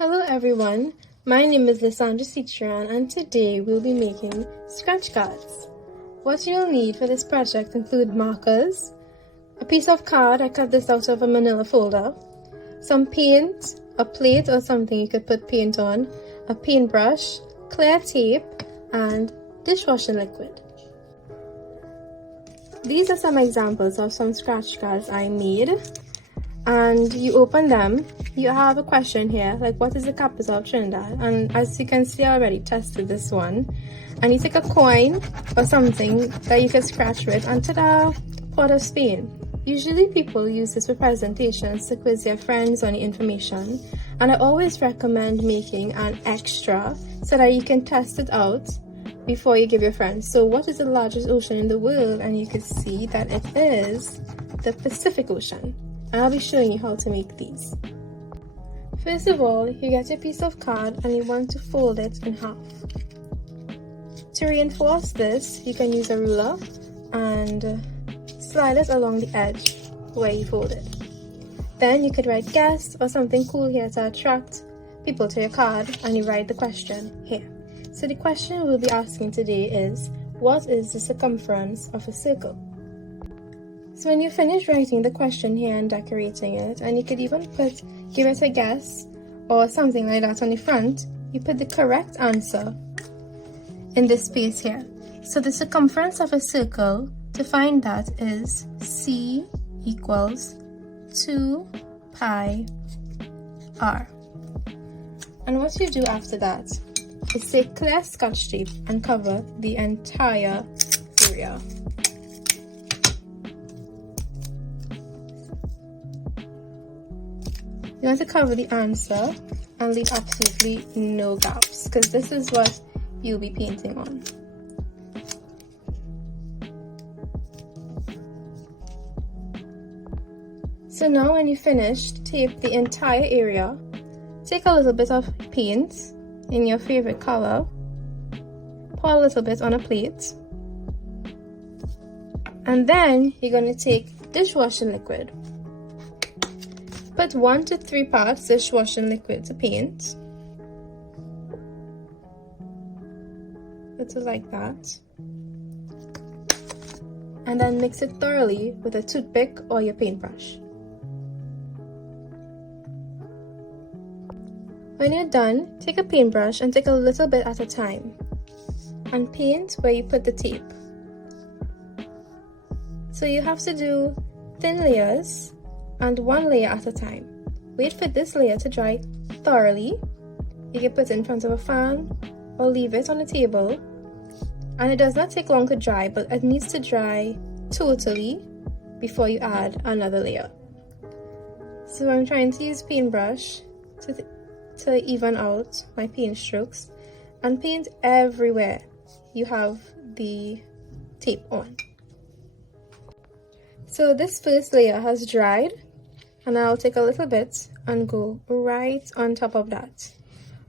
Hello everyone, my name is Lisandra Seecharan and today we'll be making scratch cards. What you'll need for this project include markers, a piece of card, I cut this out of a manila folder, some paint, a plate or something you could put paint on, a paintbrush, clear tape, and dishwashing liquid. These are some examples of some scratch cards I made. And you open them, you have a question here like what is the capital of Trinidad, and as you can see I already tested this one, and you take a coin or something that you can scratch with and ta-da, Port of Spain. Usually people use this for presentations to quiz their friends on the information, and I always recommend making an extra so that you can test it out before you give your friends. So what is the largest ocean in the world? And you can see that it is the Pacific Ocean. I'll be showing you how to make these. First of all, you get your piece of card and you want to fold it in half. To reinforce this, you can use a ruler and slide it along the edge where you fold it. Then you could write guess or something cool here to attract people to your card, and you write the question here. So the question we'll be asking today is, what is the circumference of a circle? So when you finish writing the question here and decorating it, and you could even give it a guess or something like that on the front, you put the correct answer in this space here. So the circumference of a circle, to find that, is C equals 2 pi r. And what you do after that is take clear Scotch tape and cover the entire area. You want to cover the answer and leave absolutely no gaps, because this is what you'll be painting on. So now when you finish, tape the entire area, take a little bit of paint in your favorite color, pour a little bit on a plate, and then you're going to take dishwashing liquid. Put 1 to 3 parts dishwashing liquid to paint. Put it like that. And then mix it thoroughly with a toothpick or your paintbrush. When you're done, take a paintbrush and take a little bit at a time and paint where you put the tape. So you have to do thin layers and one layer at a time. Wait for this layer to dry thoroughly. You can put it in front of a fan or leave it on a table. And it does not take long to dry, but it needs to dry totally before you add another layer. So I'm trying to use paintbrush to even out my paint strokes and paint everywhere you have the tape on. So this first layer has dried, and I'll take a little bit and go right on top of that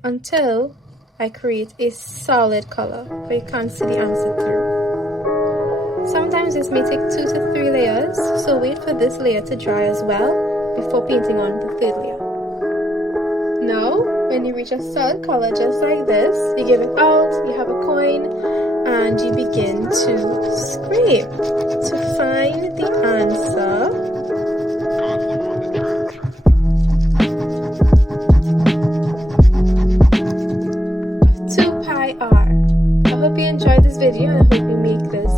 until I create a solid color where you can't see the answer through. Sometimes this may take 2 to 3 layers, so wait for this layer to dry as well before painting on the third layer. Now, when you reach a solid color just like this, you give it out, you have a coin, and you begin to scrape to find the answer. 2 pi r. I hope you enjoyed this video and I hope you make this